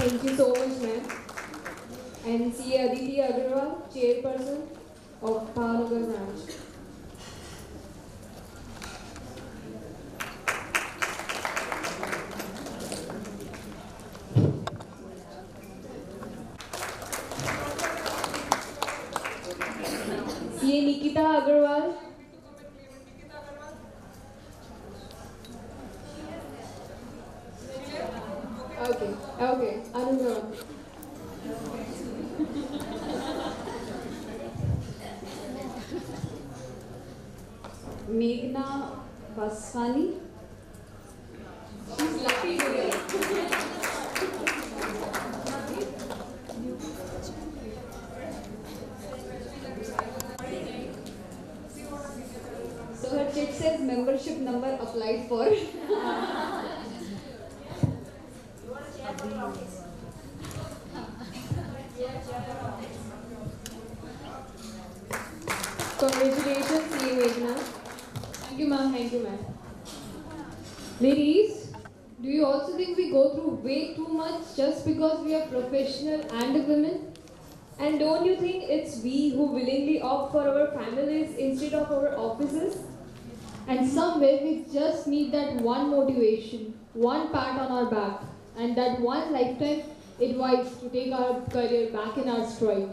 Thank you so much, ma'am. And CA Aditi Agrawal, Chairperson of Bhavnagar branch. CA Nikita Agrawal. Okay, Anurag. Meghna Vaswani. She's lucky today. So her chit says membership number applied for. Congratulations, CA Meghna. Thank you, ma'am. Thank you, ma'am. Ladies, do you also think we go through way too much just because we are professional and women? And don't you think it's we who willingly opt for our families instead of our offices? And somewhere we just need that one motivation, one pat on our back, and that one lifetime advice to take our career back in our stride.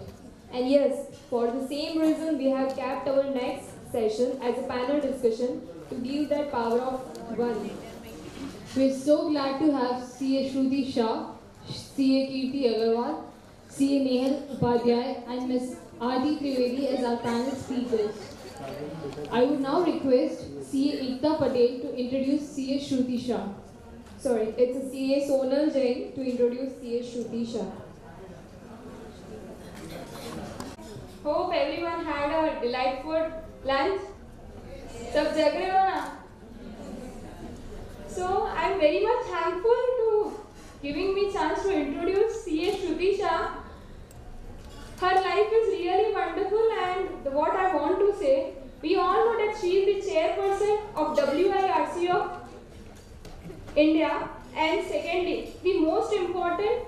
And yes, for the same reason, we have kept our next session as a panel discussion to give that power of one. We're so glad to have CA Shruti Shah, CA Kirti Agrawal, CA Nehal Upadhyay, and Ms. Arti Trivedi as our panel speakers. I would now request CA Ekta Patel to introduce CA Shruti Shah. Sorry, it's a CA Sonal Jain to introduce CA Shruti Shah. Hope everyone had a delightful lunch. Sab jag rahe ho na? So I'm very much thankful to giving me chance to introduce CA Shruti Shah. Her life is really wonderful, and what I want to say, we all know that she is the chairperson of WIRC of India, and secondly, the most important,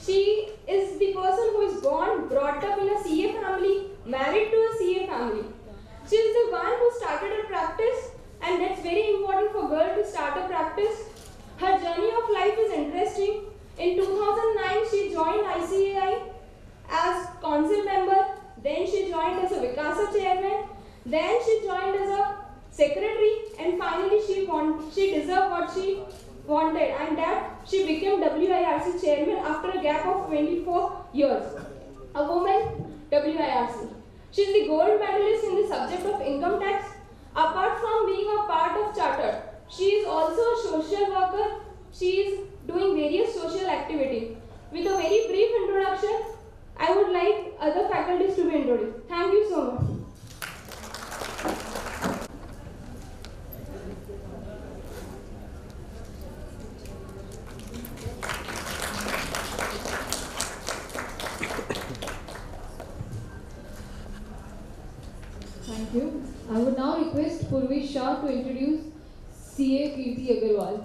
she is the person who is born, brought up in a CA family, married to a CA family. She is the one who started her practice, and that's very important for girl to start a practice. Her journey of life is interesting. In 2009, she joined ICAI as council member, then she joined as a Vikasa chairman, then she joined as a secretary, and finally she deserved what she wanted, and that she became WIRC chairman after a gap of 24 years. A woman, WIRC. She is the gold medalist in the subject of income tax. Apart from being a part of charter, she is also a social worker. She is doing various social activities. With a very brief introduction, I would like other faculties to be introduced. Thank you so much. Thank you. I would now request Purvi Shah to introduce CA Kirti Agrawal.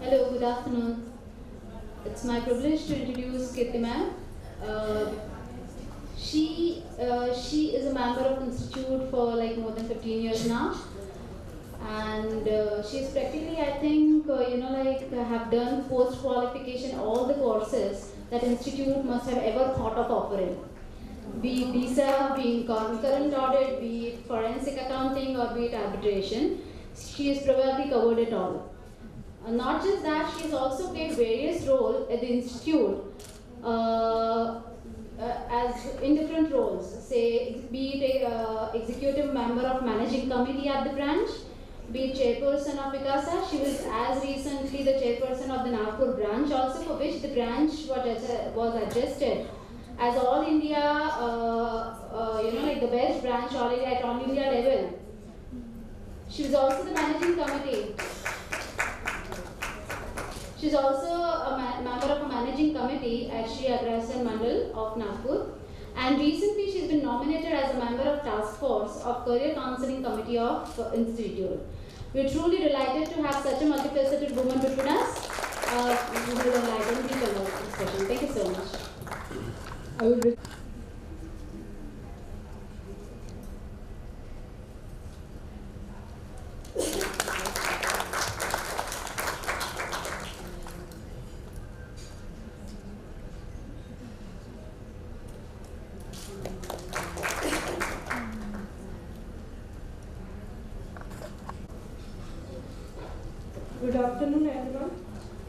Hello, good afternoon. It's my privilege to introduce Kirti ma'am. She is a member of Institute for like more than 15 years now, and she's practically, I think, have done post qualification all the courses that Institute must have ever thought of offering. Be it visa, be it concurrent audit, be it forensic accounting, or be it arbitration, she has probably covered it all. Not just that, she has also played various roles at the Institute as in different roles. Say, be it a executive member of managing committee at the branch, be it chairperson of Vikasa. She was as recently the chairperson of the Nagpur branch, also for which the branch was adjusted as All India, the best branch All India at All India level. She was also the managing committee. She is also a member of a managing committee at Shri Agrasyan Mandal of Nagpur, and recently she has been nominated as a member of task force of Career Counseling Committee of Institute. We are truly delighted to have such a multifaceted woman between us who will enlighten the would Good afternoon, everyone.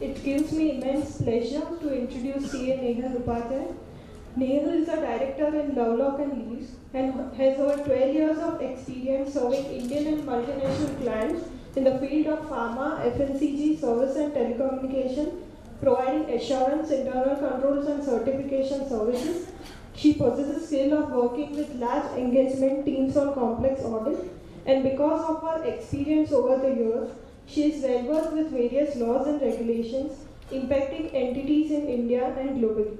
It gives me immense pleasure to introduce CA Nehal. Nehal is a director in Lovelock and Leaves and has over 12 years of experience serving Indian and multinational clients in the field of pharma, FMCG, service and telecommunication, providing assurance, internal controls and certification services. She possesses skill of working with large engagement teams on complex audits, and because of her experience over the years, she is well versed with various laws and regulations impacting entities in India and globally.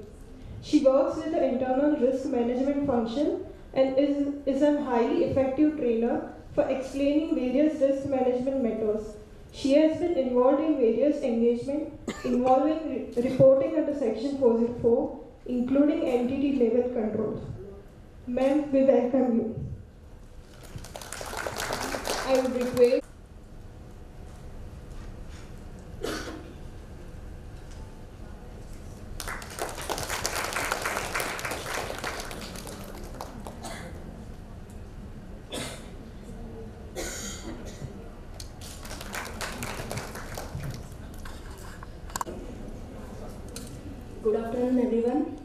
She works with the internal risk management function and is a highly effective trainer for explaining various risk management methods. She has been involved in various engagements involving reporting under Section 404, including entity level controls. Ma'am, we welcome you. I would request Good afternoon, everyone.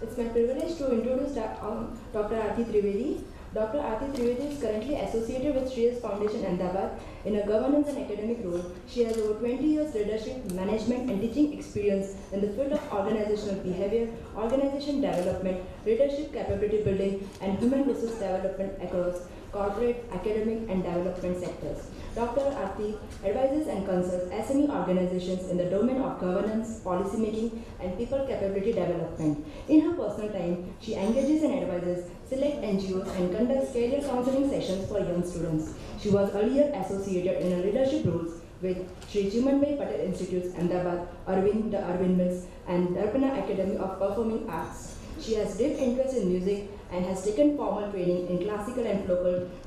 It's my privilege to introduce Dr. Arti Trivedi. Dr. Arti Trivedi is currently associated with Shreyas Foundation, Ahmedabad, in a governance and academic role. She has over 20 years leadership, management, and teaching experience in the field of organizational behavior, organization development, leadership capability building, and human resource development across corporate, academic, and development sectors. Dr. Arti advises and consults SME organizations in the domain of governance, policy making, and people capability development. In her personal time, she engages and advises select NGOs and conducts career counseling sessions for young students. She was earlier associated in her leadership roles with Sri Chimanbhai Patel Institutes, Ahmedabad, the Arvind Mills, and Darpana Academy of Performing Arts. She has deep interest in music and has taken formal training in classical and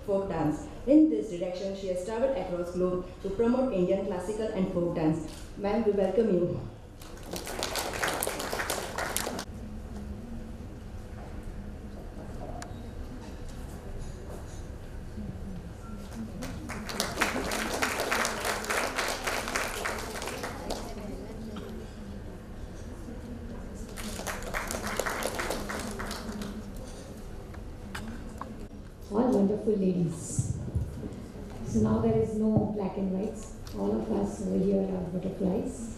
folk dance. In this direction, she has traveled across globe to promote Indian classical and folk dance. Ma'am, we welcome you. All wonderful ladies. So now there is no black and whites. All of us over here are butterflies.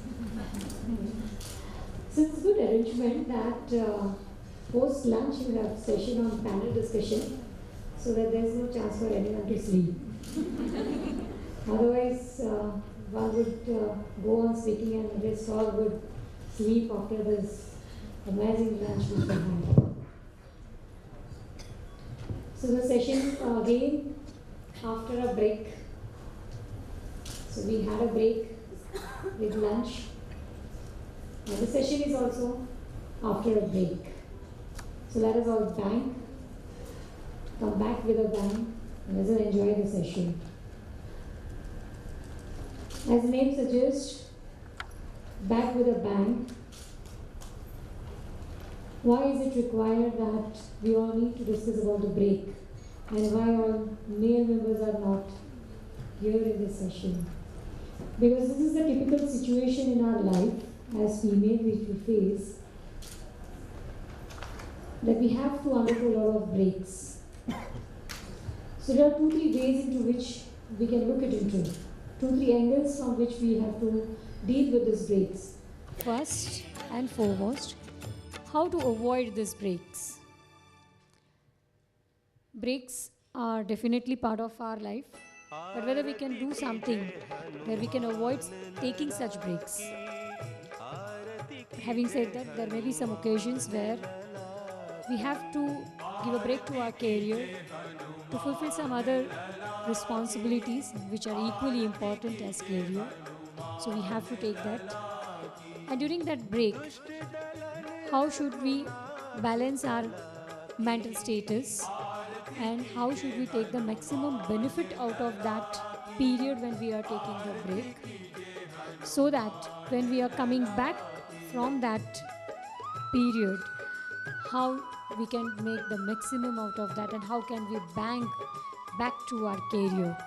So it's a good arrangement that post lunch you have session on panel discussion so that there is no chance for anyone to sleep. Otherwise, one would go on speaking and the rest all would sleep after this amazing lunch which we had. So the session again after a break. So we had a break with lunch. And the session is also after a break. So let us all bang, come back with a bang, and let us enjoy the session. As the name suggests, back with a bang. Why is it required that we all need to discuss about the break and why all male members are not here in this session? Because this is the typical situation in our life as female which we face, that we have to undergo a lot of breaks. So there are 2-3 ways into which we can look it into, 2-3 angles from which we have to deal with these breaks. First and foremost, how to avoid these breaks. Breaks are definitely part of our life, but whether we can do something where we can avoid taking such breaks. Having said that, there may be some occasions where we have to give a break to our career to fulfill some other responsibilities which are equally important as career. So we have to take that. And during that break, how should we balance our mental status, and how should we take the maximum benefit out of that period when we are taking the break, so that when we are coming back from that period, how we can make the maximum out of that, and how can we bank back to our career.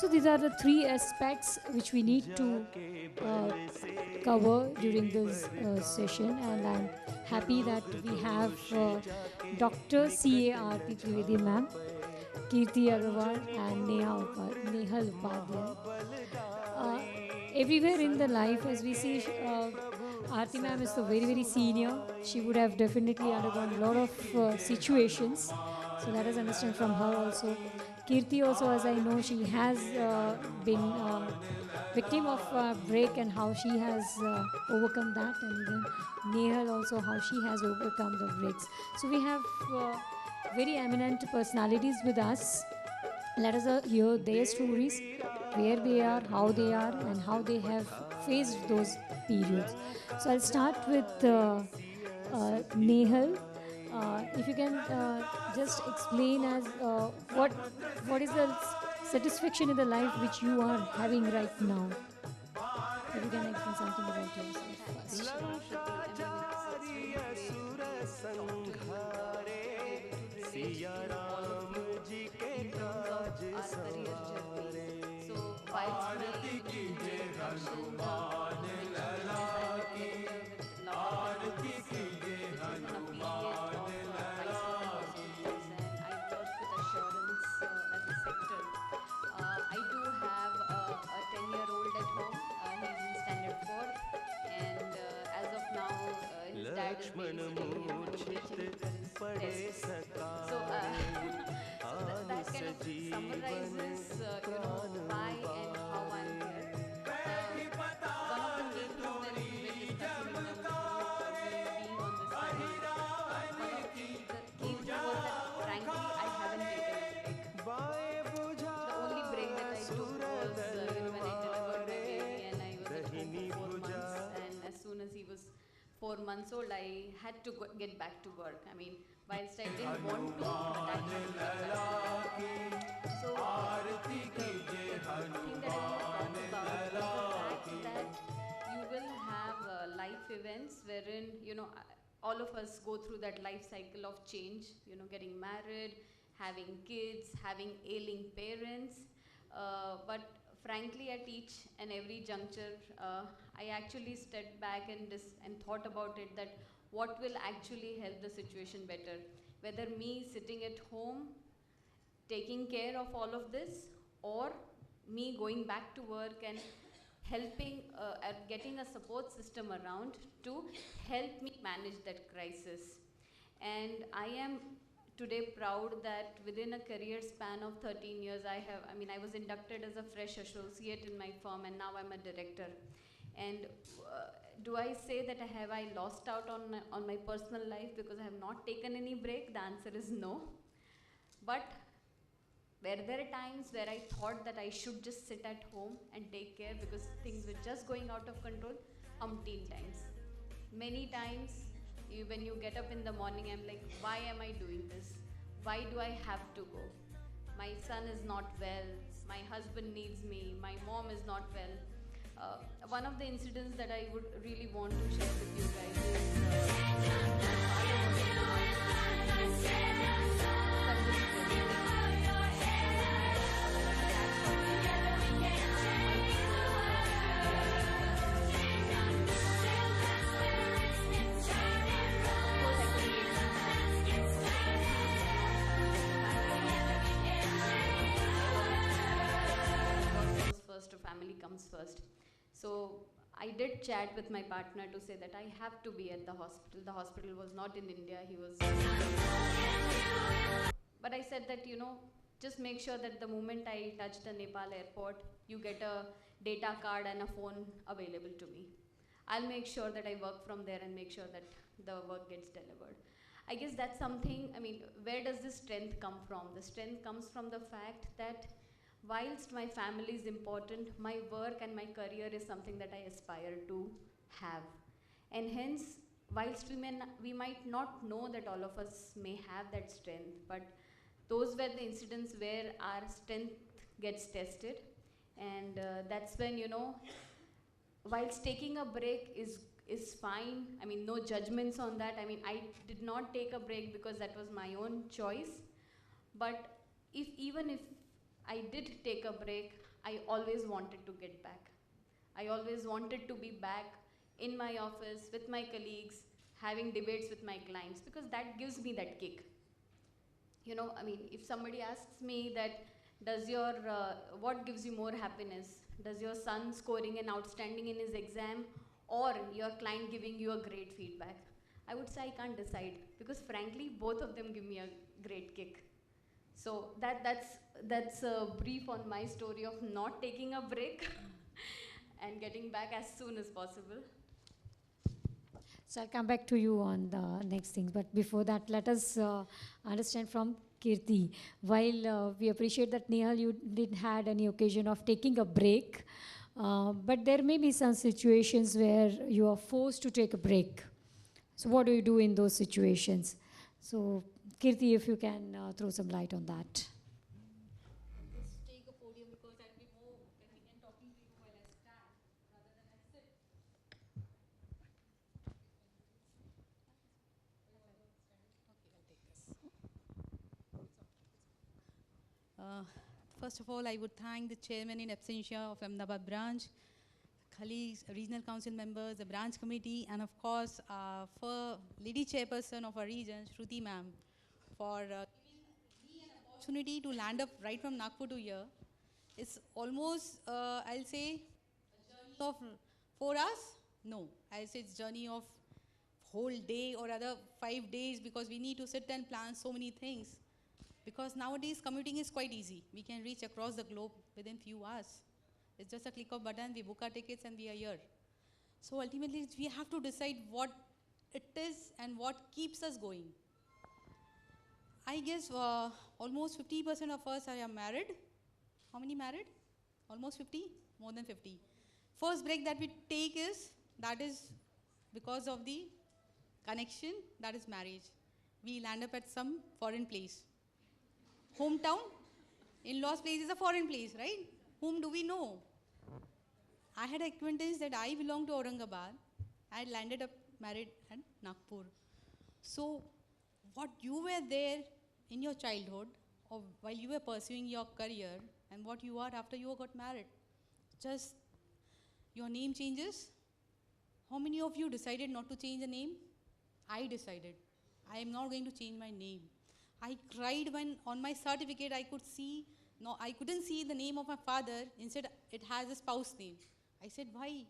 So these are the three aspects which we need to cover during this session, and I'm happy that we have Dr. C.A. Arti Trivedi ma'am, Kirti Agrawal and Nehal Upadhyay. Everywhere in the life, as we see, Arti ma'am is so very senior. She would have definitely undergone a lot of situations. So let us understand from her also. Kirti also, as I know, she has been victim of break, and how she has overcome that, and even Nehal also, how she has overcome the breaks. So we have very eminent personalities with us. Let us hear their stories, where they are, and how they have faced those periods. So I'll start with Nehal. If you can just explain as what is the satisfaction in the life which you are having right now. If you can explain something about yourself I do have a 10-year-old at home. He's in standard 4th, and as of now, his dad is babysitting him and waiting for his test. So, so that kind of summarizes, why and how I'm here. One of the main things that we were discussing in terms of being on this panel, one of the key things was that frankly, I haven't taken a break. The only break that I took was when I delivered my baby and I was at home for 4 months, and as soon as he was 4 months old, I had to get back to work. I mean, whilst I didn't want to, but I had to get back to work. So the thing that I want to talk about is the fact that you will have life events wherein, all of us go through that life cycle of change, getting married, having kids, having ailing parents. But frankly, at each and every juncture, I actually stepped back and thought about it, that what will actually help the situation better. Whether me sitting at home, taking care of all of this, or me going back to work and helping at getting a support system around to help me manage that crisis. And I am today proud that within a career span of 13 years, I was inducted as a fresh associate in my firm, and now I'm a director. And do I say that have I lost out on my personal life because I have not taken any break? The answer is no. But were there times where I thought that I should just sit at home and take care because things were just going out of control? Umpteen times. Many times, when you get up in the morning, I'm like, why am I doing this? Why do I have to go? My son is not well, my husband needs me, my mom is not well. One of the incidents that I would really want to share with you guys first, or family comes first. So I did chat with my partner to say that I have to be at the hospital. The hospital was not in India, he was. But I said that, just make sure that the moment I touch the Nepal airport, you get a data card and a phone available to me. I'll make sure that I work from there and make sure that the work gets delivered. I guess that's something, where does this strength come from? The strength comes from the fact that whilst my family is important, my work and my career is something that I aspire to have. And hence, whilst we might not know that all of us may have that strength, but those were the incidents where our strength gets tested. And that's when, you know, whilst taking a break is fine. I mean, no judgments on that. I mean, I did not take a break because that was my own choice. But even if I did take a break, I always wanted to get back. I always wanted to be back in my office with my colleagues, having debates with my clients, because that gives me that kick. You know, I mean, if somebody asks me that, does your, what gives you more happiness? Does your son scoring an outstanding in his exam or your client giving you a great feedback? I would say I can't decide, because frankly, both of them give me a great kick. So that's a brief on my story of not taking a break and getting back as soon as possible. So I'll come back to you on the next things. But before that, let us understand from Kirti. While we appreciate that, Nehal, you didn't had any occasion of taking a break, but there may be some situations where you are forced to take a break. So what do you do in those situations? So Kirti, if you can throw some light on that. Just take a podium, because I'll be more convenient talking to you while I stand rather than I sit. Okay, I'll take this. First of all, I would thank the chairman in absentia of Ahmedabad branch, colleagues, regional council members, the branch committee, and of course, for lady chairperson of our region, Shruti ma'am, for giving me an opportunity to land up right from Nagpur to here. It's almost, I'll say, a journey of 4 hours? No, I'll say it's journey of whole day or other 5 days, because we need to sit and plan so many things. Because nowadays commuting is quite easy. We can reach across the globe within few hours. It's just a click of button, we book our tickets and we are here. So ultimately we have to decide what it is and what keeps us going. I guess almost 50% of us are married. How many married? Almost 50? More than 50. First break that we take is because of the connection, that is marriage. We land up at some foreign place. Hometown, in-laws place is a foreign place, right? Whom do we know? I had acquaintance that I belong to Aurangabad. I landed up married at Nagpur. So what you were there in your childhood, or while you were pursuing your career, and what you are after you got married, just your name changes. How many of you decided not to change the name? I decided. I am not going to change my name. I cried when on my certificate I couldn't see the name of my father. Instead, it has a spouse name. I said, why?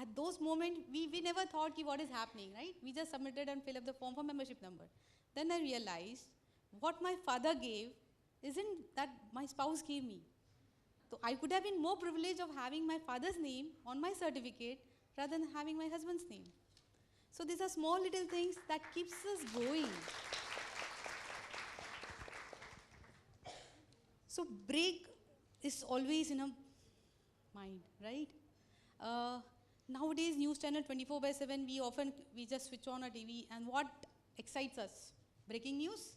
At those moments, we never thought what is happening, right? We just submitted and filled up the form for membership number. Then I realized what my father gave isn't that my spouse gave me. So I could have been more privileged of having my father's name on my certificate rather than having my husband's name. So these are small little things that keeps us going. So break is always in a mind, right? Nowadays, news channel 24/7, we just switch on our TV, and what excites us? Breaking news?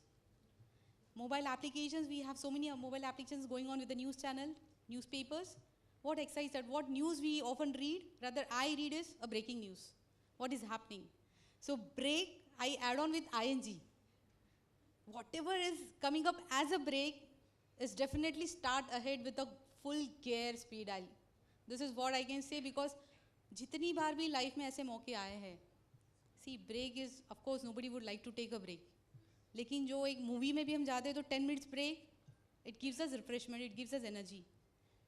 Mobile applications, we have so many mobile applications going on with the news channel, newspapers. What excites us? What news we often read, rather I read, is a breaking news. What is happening? So break, I add on with ing. Whatever is coming up as a break is definitely start ahead with a full gear speed. This is what I can say, because jitni baar bhi life mein aise mauke aaye hain. See, break is, of course, nobody would like to take a break. लेकिन जो एक movie में भी हम जाते हैं तो 10 minutes break, it gives us refreshment, it gives us energy.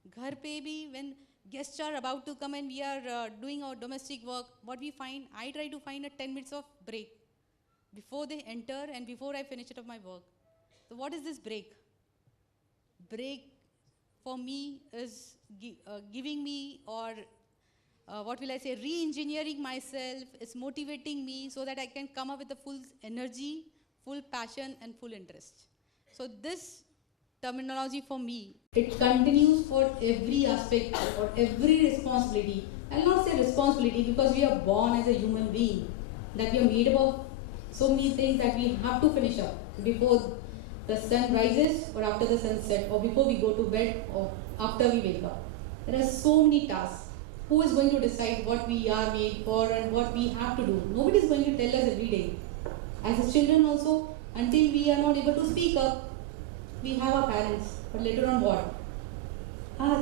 घर पे भी when guests are about to come and we are doing our domestic work, what we find, I try to find a 10 minutes of break before they enter and before I finish it of my work. So what is this break? Break for me is giving me, or what will I say, re-engineering myself, is motivating me so that I can come up with the full energy, full passion and full interest. So this terminology for me, it continues for every aspect or every responsibility. I'll not say responsibility because we are born as a human being. that we are made up of so many things that we have to finish up before the sun rises or after the sunset or before we go to bed or after we wake up. There are so many tasks. Who is going to decide what we are made for and what we have to do? Nobody is going to tell us every day. As children also, until we are not able to speak up, we have our parents. But later on what?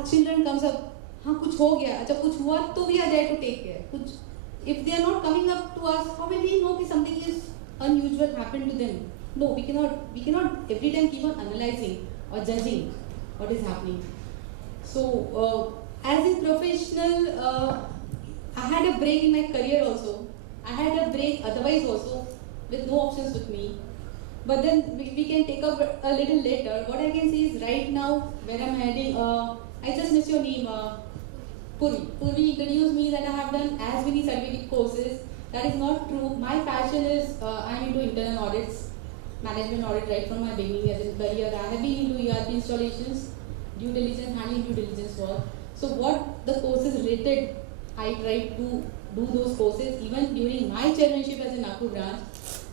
Children comes up, कुछ हो गया, अच्छा कुछ हुआ तो we are there to take care. कुछ, if they are not coming up to us, how will we know that something is unusual happened to them? No, we cannot every time keep on analyzing or judging what is happening. So, as a professional, I had a break in my career also. I had a break otherwise also with no options with me. But then we can take up a little later. What I can say is right now where I'm heading, I just missed your name, Purvi. Purvi introduced me that I have done as many certificate courses. That is not true. My passion is I'm into internal audits, management audit right from my beginning as a career. I have been into ERP installations, due diligence, handling due diligence work. So what the courses related, I tried to do those courses. Even during my chairmanship as a Nagpur branch,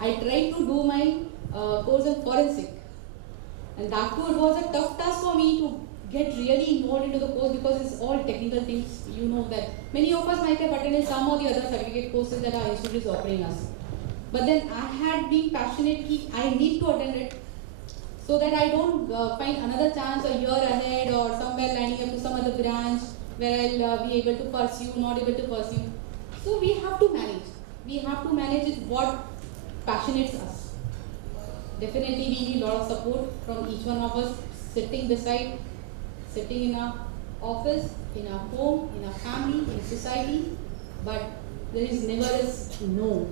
I tried to do my course in forensic. And that too, it was a tough task for me to get really involved into the course because it's all technical things. You know that many of us might have attended some of the other certificate courses that our institute is offering us. But then I had been passionate, I need to attend it so that I don't find another chance a year ahead or somewhere lining up to some other branch where I'll be able to pursue, not able to pursue. So we have to manage. We have to manage it what passionates us. Definitely we need a lot of support from each one of us sitting in our office, in our home, in our family, in society. But there is never a no.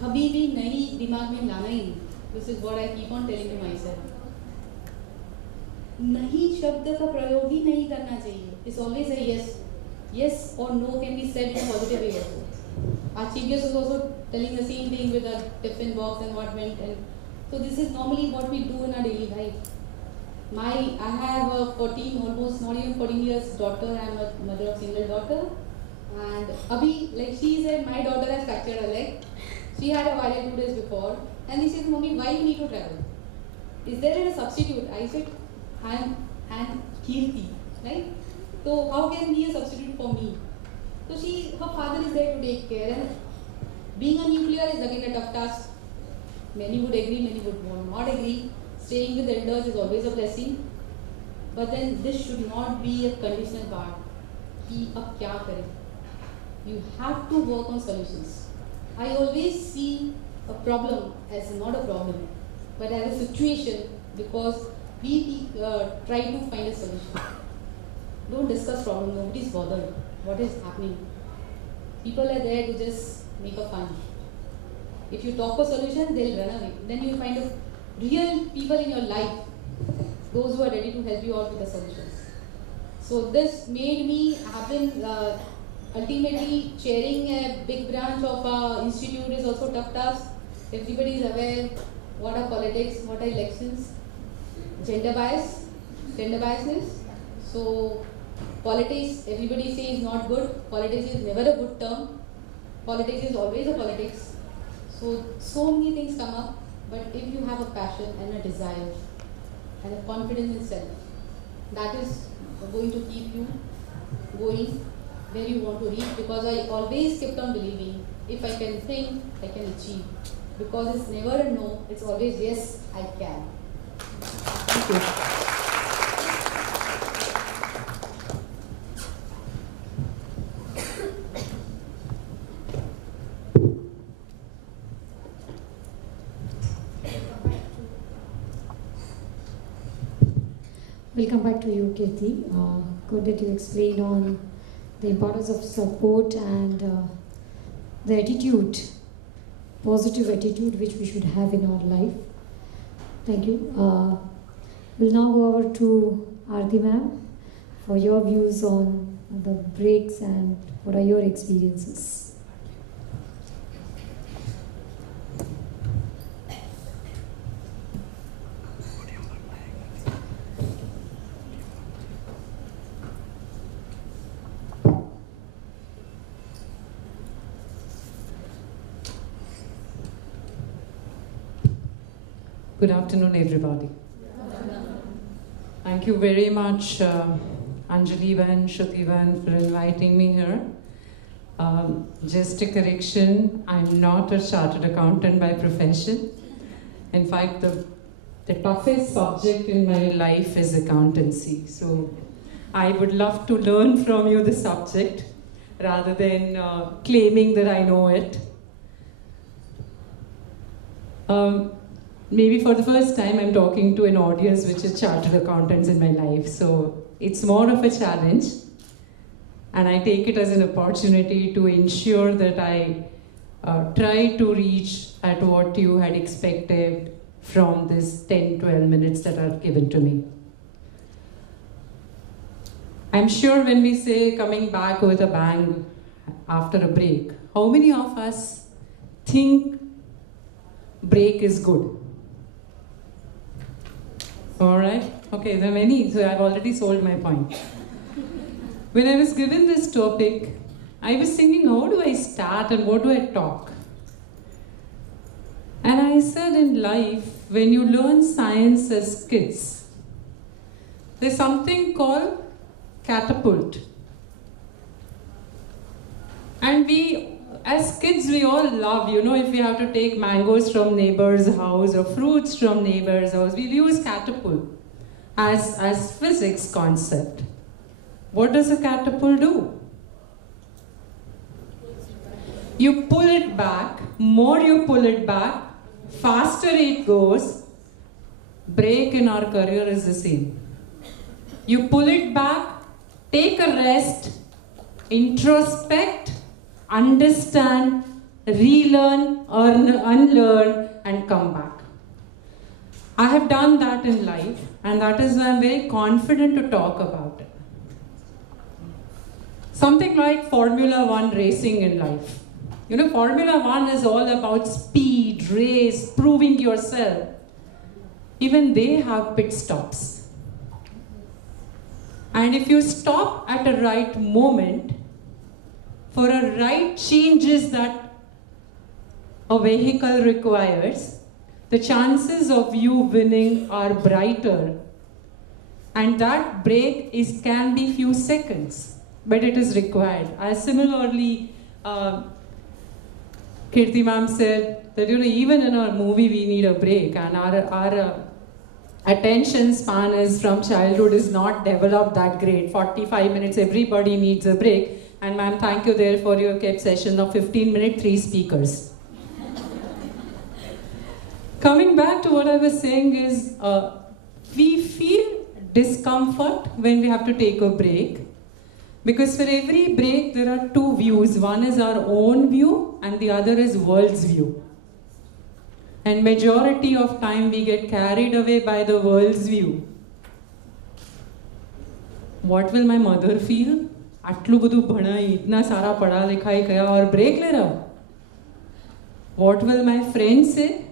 कभी भी नहीं दिमाग में लाना ही नहीं. This is what I keep on telling to myself. नहीं शब्द का प्रयोग ही नहीं करना चाहिए. It's always a yes. Yes or no can be said in a positive way also. Our chief guest was also telling the same thing with a tiffin box and what went. And so this is normally what we do in our daily life. I have a 14, almost not even 14 years daughter. I am a mother of single daughter. And Abhi, like she said, my daughter has fractured her leg. She had a viral 2 days before. And he said, Mommy, why you need to travel? Is there a substitute? I said, I'm Kirti, right? So how can be a substitute for me? So her father is there to take care. And being a nuclear is again a tough task. Many would agree, many would not agree. Staying with elders is always a blessing. But then this should not be a conditional part. कि अब क्या करें? You have to work on solutions. I always see a problem as not a problem, but as a situation because we try to find a solution. Don't discuss problem, nobody is bothered. What is happening? People are there to just make a fun. If you talk a solution, they'll run away. Then you find a real people in your life, those who are ready to help you out with the solutions. So this made me happen. Ultimately, chairing a big branch of our institute is also tough task. Everybody is aware what are politics, what are elections, gender biasness. So politics, everybody says is not good. Politics is never a good term. Politics is always a politics. So many things come up. But if you have a passion and a desire and a confidence in self, that is going to keep you going where you want to reach, because I always kept on believing if I can think, I can achieve. Because it's never a no, it's always yes, I can. Thank you. Welcome back to you, Kirti. Good that you explained on the importance of support and the attitude, positive attitude which we should have in our life. Thank you. We'll now go over to Arti ma'am for your views on the breaks and what are your experiences. Good afternoon, everybody. Thank you very much, Anjali and Shruti for inviting me here. Just a correction, I'm not a chartered accountant by profession. In fact, the toughest subject in my life is accountancy. So I would love to learn from you the subject rather than claiming that I know it. Maybe for the first time I'm talking to an audience which is chartered accountants in my life. So it's more of a challenge. And I take it as an opportunity to ensure that I try to reach at what you had expected from this 10-12 minutes that are given to me. I'm sure when we say coming back with a bang after a break, how many of us think break is good? All right, okay, there are many, so I've already sold my point. When I was given this topic, I was thinking, how do I start and what do I talk? And I said in life, when you learn science as kids, there's something called catapult. And we, as kids, we all love, if we have to take mangoes from neighbor's house or fruits from neighbor's house, we use catapult as physics concept. What does a catapult do? You pull it back, more you pull it back, faster it goes. Break in our career is the same. You pull it back, take a rest, introspect, understand, relearn, unlearn, and come back. I have done that in life, and that is why I'm very confident to talk about it. Something like Formula One racing in life. Formula One is all about speed, race, proving yourself. Even they have pit stops. And if you stop at a right moment, for a right changes that a vehicle requires, the chances of you winning are brighter. And that break can be few seconds, but it is required. As similarly, Kirti ma'am said that even in our movie we need a break, and our attention span is from childhood is not developed that great. 45 minutes, everybody needs a break. And ma'am, thank you there for your kept session of 15 minutes, 3 speakers. Coming back to what I was saying is, we feel discomfort when we have to take a break. Because for every break, there are 2 views. One is our own view and the other is world's view. And majority of time we get carried away by the world's view. What will my mother feel? आटलू बधु भणाई, इतना सारा पढ़ा लिखाई किया और break ले रहा हूँ. What will my friends say?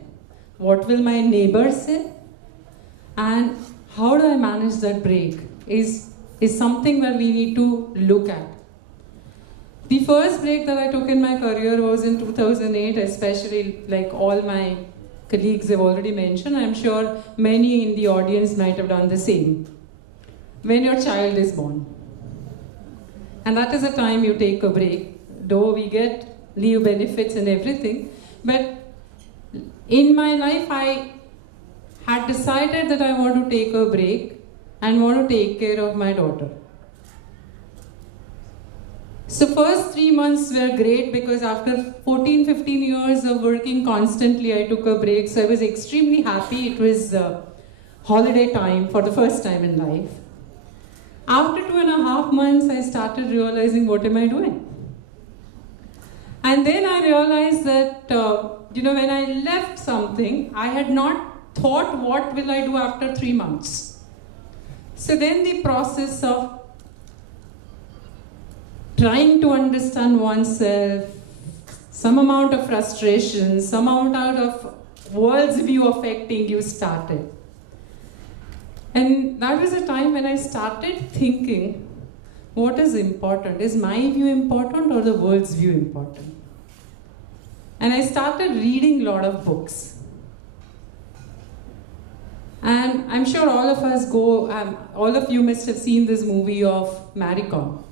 What will my neighbors say? And how do I manage that break is something that we need to look at. The first break that I took in my career was in 2008, especially like all my colleagues have already mentioned. I'm sure many in the audience might have done the same. When your child is born. And that is the time you take a break. Though we get leave benefits and everything, but in my life I had decided that I want to take a break and want to take care of my daughter. So first 3 months were great because after 14-15 years of working constantly, I took a break. So I was extremely happy. It was holiday time for the first time in life. After 2.5 months, I started realizing, what am I doing? And then I realized that, when I left something, I had not thought, what will I do after 3 months? So then the process of trying to understand oneself, some amount of frustration, some amount of world's view affecting you started. And that was a time when I started thinking, what is important? Is my view important or the world's view important? And I started reading a lot of books. And I'm sure all of us all of you must have seen this movie of Maricon.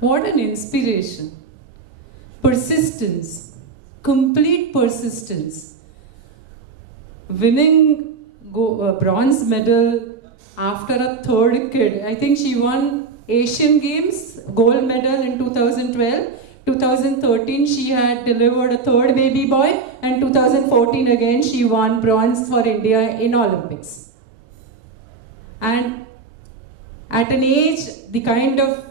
What an inspiration. Persistence, complete persistence. Winning bronze medal after a third kid. I think she won Asian Games gold medal in 2012. 2013 she had delivered a third baby boy, and 2014 again she won bronze for India in Olympics. And at an age, the kind of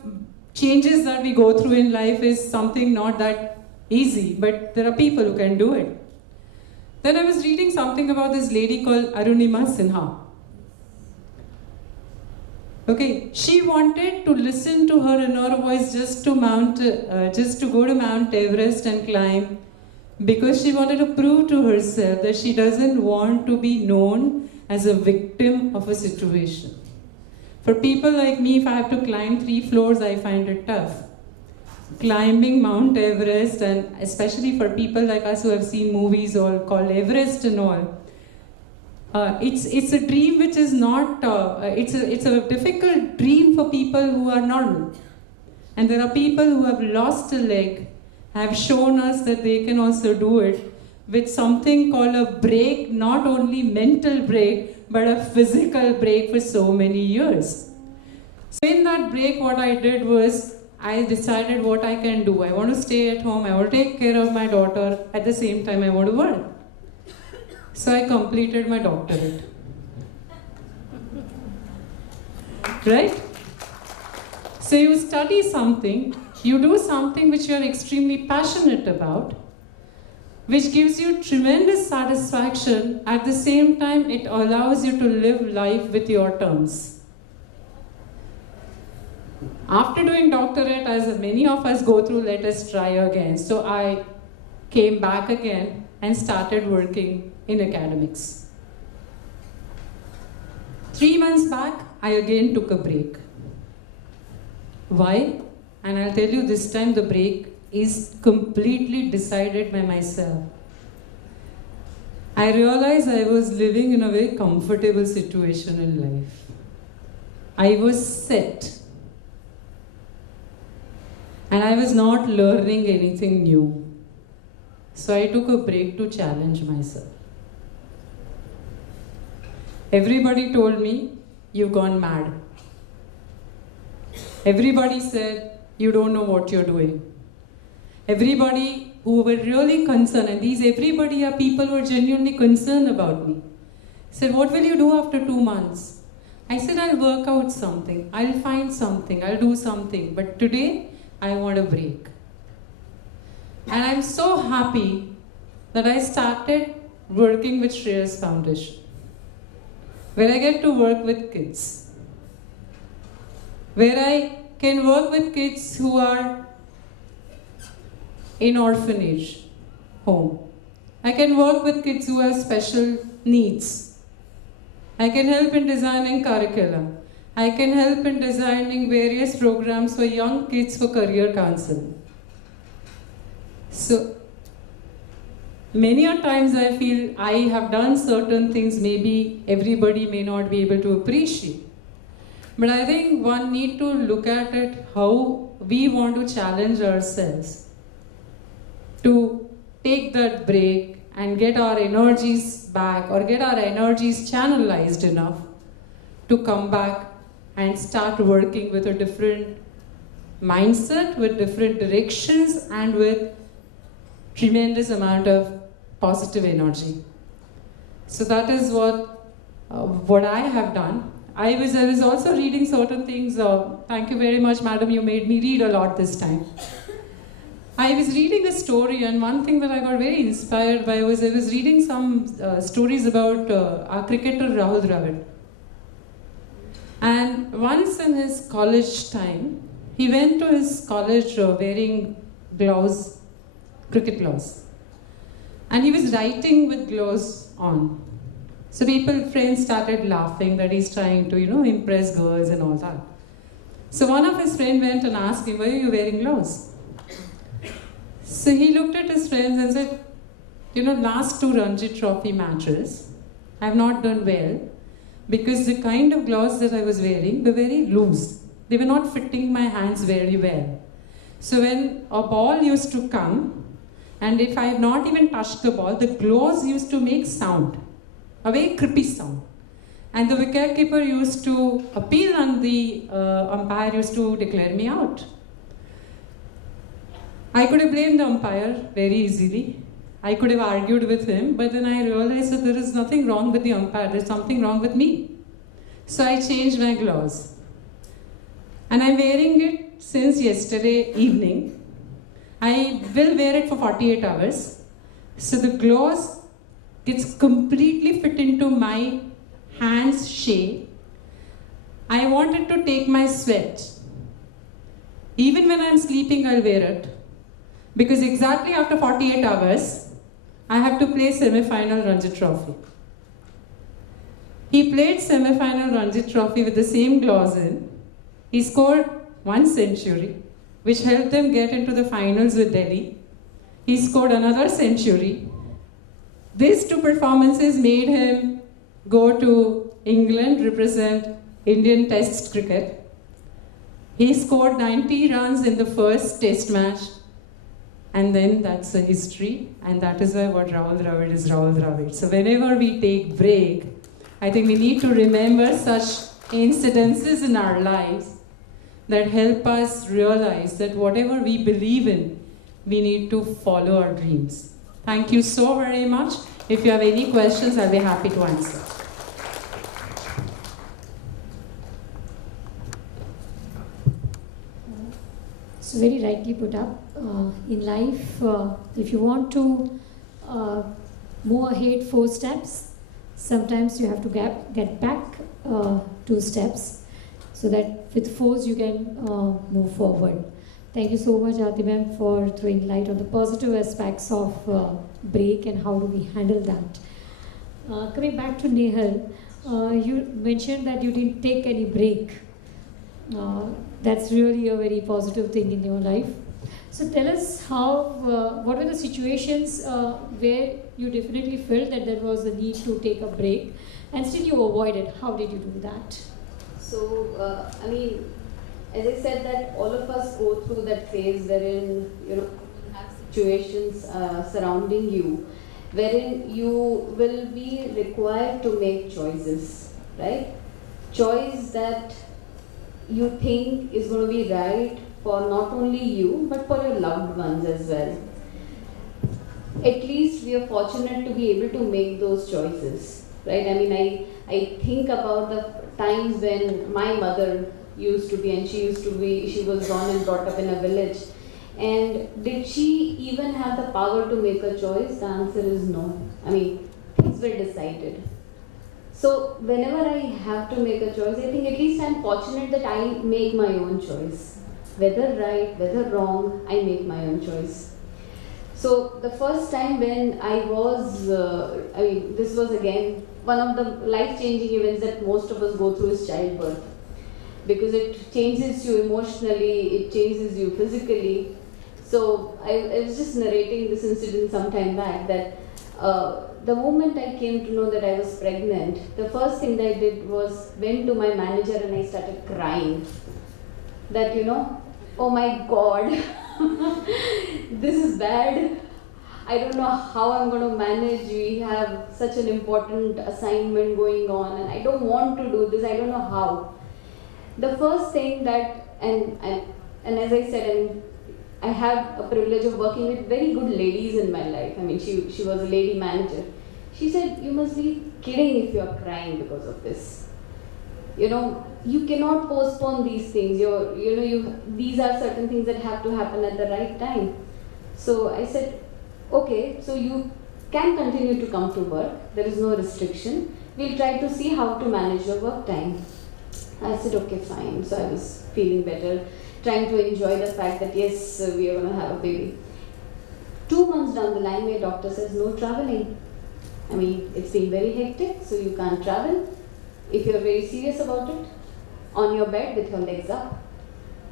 changes that we go through in life is something not that easy, but there are people who can do it. Then I was reading something about this lady called Arunima Sinha. Okay, she wanted to listen to her inner voice just to go to Mount Everest and climb, because she wanted to prove to herself that she doesn't want to be known as a victim of a situation. For people like me, if I have to climb 3 floors, I find it tough. Climbing Mount Everest, and especially for people like us who have seen movies or called Everest and all, it's a dream which is not, it's a difficult dream for people who are normal. And there are people who have lost a leg, have shown us that they can also do it with something called a break, not only mental break, but a physical break for so many years. So in that break, what I did was, I decided what I can do. I want to stay at home, I want to take care of my daughter, at the same time I want to work. So I completed my doctorate. Right? So you study something, you do something which you are extremely passionate about, which gives you tremendous satisfaction. At the same time, it allows you to live life with your terms. After doing doctorate, as many of us go through, let us try again. So I came back again and started working in academics. 3 months back, I again took a break. Why? And I'll tell you this time the break is completely decided by myself. I realized I was living in a very comfortable situation in life. I was set. And I was not learning anything new. So I took a break to challenge myself. Everybody told me, you've gone mad. Everybody said, you don't know what you're doing. Everybody who were really concerned, and these everybody are people who are genuinely concerned about me, said, what will you do after 2 months? I said, I'll work out something, I'll find something, I'll do something. But today, I want a break. And I'm so happy that I started working with Shreyas Foundation, where I get to work with kids, where I can work with kids who are in orphanage home. I can work with kids who have special needs. I can help in designing curriculum. I can help in designing various programs for young kids for career counseling. So, many a times I feel I have done certain things maybe everybody may not be able to appreciate. But I think one need to look at it how we want to challenge ourselves to take that break and get our energies back, or get our energies channelized enough to come back and start working with a different mindset, with different directions, and with tremendous amount of positive energy. So that is what I have done. I was also reading certain things. Thank you very much, madam, you made me read a lot this time. I was reading a story, and one thing that I got very inspired by was I was reading some stories about our cricketer Rahul Dravid. And once in his college time, he went to his college wearing gloves, cricket gloves. And he was writing with gloves on. So friends started laughing that he's trying to, impress girls and all that. So one of his friends went and asked him, why are you wearing gloves? So he looked at his friends and said, last 2 Ranji Trophy matches, I have not done well, because the kind of gloves that I was wearing were very loose. They were not fitting my hands very well. So when a ball used to come, and if I have not even touched the ball, the gloves used to make sound, a very creepy sound. And the wicketkeeper used to appeal, and the umpire used to declare me out. I could have blamed the umpire very easily. I could have argued with him, but then I realized that there is nothing wrong with the umpire, there's something wrong with me. So I changed my gloves. And I'm wearing it since yesterday evening. I will wear it for 48 hours. So the gloves gets completely fit into my hands shape. I wanted to take my sweat. Even when I'm sleeping, I'll wear it. Because exactly after 48 hours, I have to play semi-final Ranji Trophy. He played semi-final Ranji Trophy with the same gloves in. He scored 1 century, which helped them get into the finals with Delhi. He scored another century. These 2 performances made him go to England, represent Indian Test cricket. He scored 90 runs in the first Test match. And then that's a history, and that is why what Rahul Dravid is Rahul Dravid. So whenever we take break, I think we need to remember such incidences in our lives that help us realize that whatever we believe in, we need to follow our dreams. Thank you so very much. If you have any questions, I'll be happy to answer. So very rightly put up. In life, if you want to move ahead 4 steps, sometimes you have to get back 2 steps, so that with force you can move forward. Thank you so much, Arti ma'am, for throwing light on the positive aspects of break and how do we handle that. Coming back to Nehal, you mentioned that you didn't take any break. That's really a very positive thing in your life. So tell us what were the situations where you definitely felt that there was a need to take a break and still you avoided. How did you do that? So, I mean, as I said, that all of us go through that phase wherein, you have situations surrounding you, wherein you will be required to make choices, right? Choice that you think is going to be right for not only you, but for your loved ones as well. At least we are fortunate to be able to make those choices, right? I mean, I think about the times when my mother used to be, and she was born and brought up in a village. And did she even have the power to make a choice? The answer is no. I mean, things were decided. So whenever I have to make a choice, I think at least I'm fortunate that I make my own choice. Whether right, whether wrong, I make my own choice. So the first time when I was, this was again one of the life-changing events that most of us go through is childbirth. Because it changes you emotionally, it changes you physically. So I was just narrating this incident some time back that the moment I came to know that I was pregnant, the first thing that I did was went to my manager and I started crying. That, oh my God, this is bad. I don't know how I'm going to manage. We have such an important assignment going on and I don't want to do this. I don't know how. The first thing that, and as I said, I have a privilege of working with very good ladies in my life. I mean, she was a lady manager. She said, you must be kidding if you're crying because of this. You cannot postpone these things. These are certain things that have to happen at the right time. So I said, okay, so you can continue to come to work. There is no restriction. We'll try to see how to manage your work time. I said, okay, fine. So I was feeling better, trying to enjoy the fact that yes, we are going to have a baby. 2 months down the line, my doctor says, no traveling. I mean, it's been very hectic, so you can't travel. If you're very serious about it, on your bed with your legs up.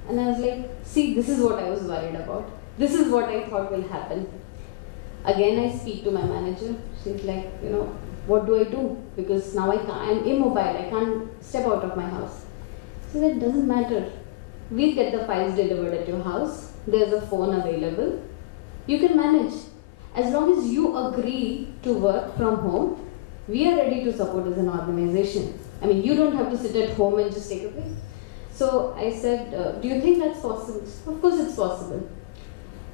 And I was like, see, this is what I was worried about. This is what I thought will happen. Again, I speak to my manager. She's like, what do I do? Because now I'm immobile, I can't step out of my house. So that doesn't matter. We'll get the files delivered at your house. There's a phone available. You can manage. As long as you agree to work from home, we are ready to support as an organization. I mean, you don't have to sit at home and just take a break. So I said, do you think that's possible? Of course it's possible.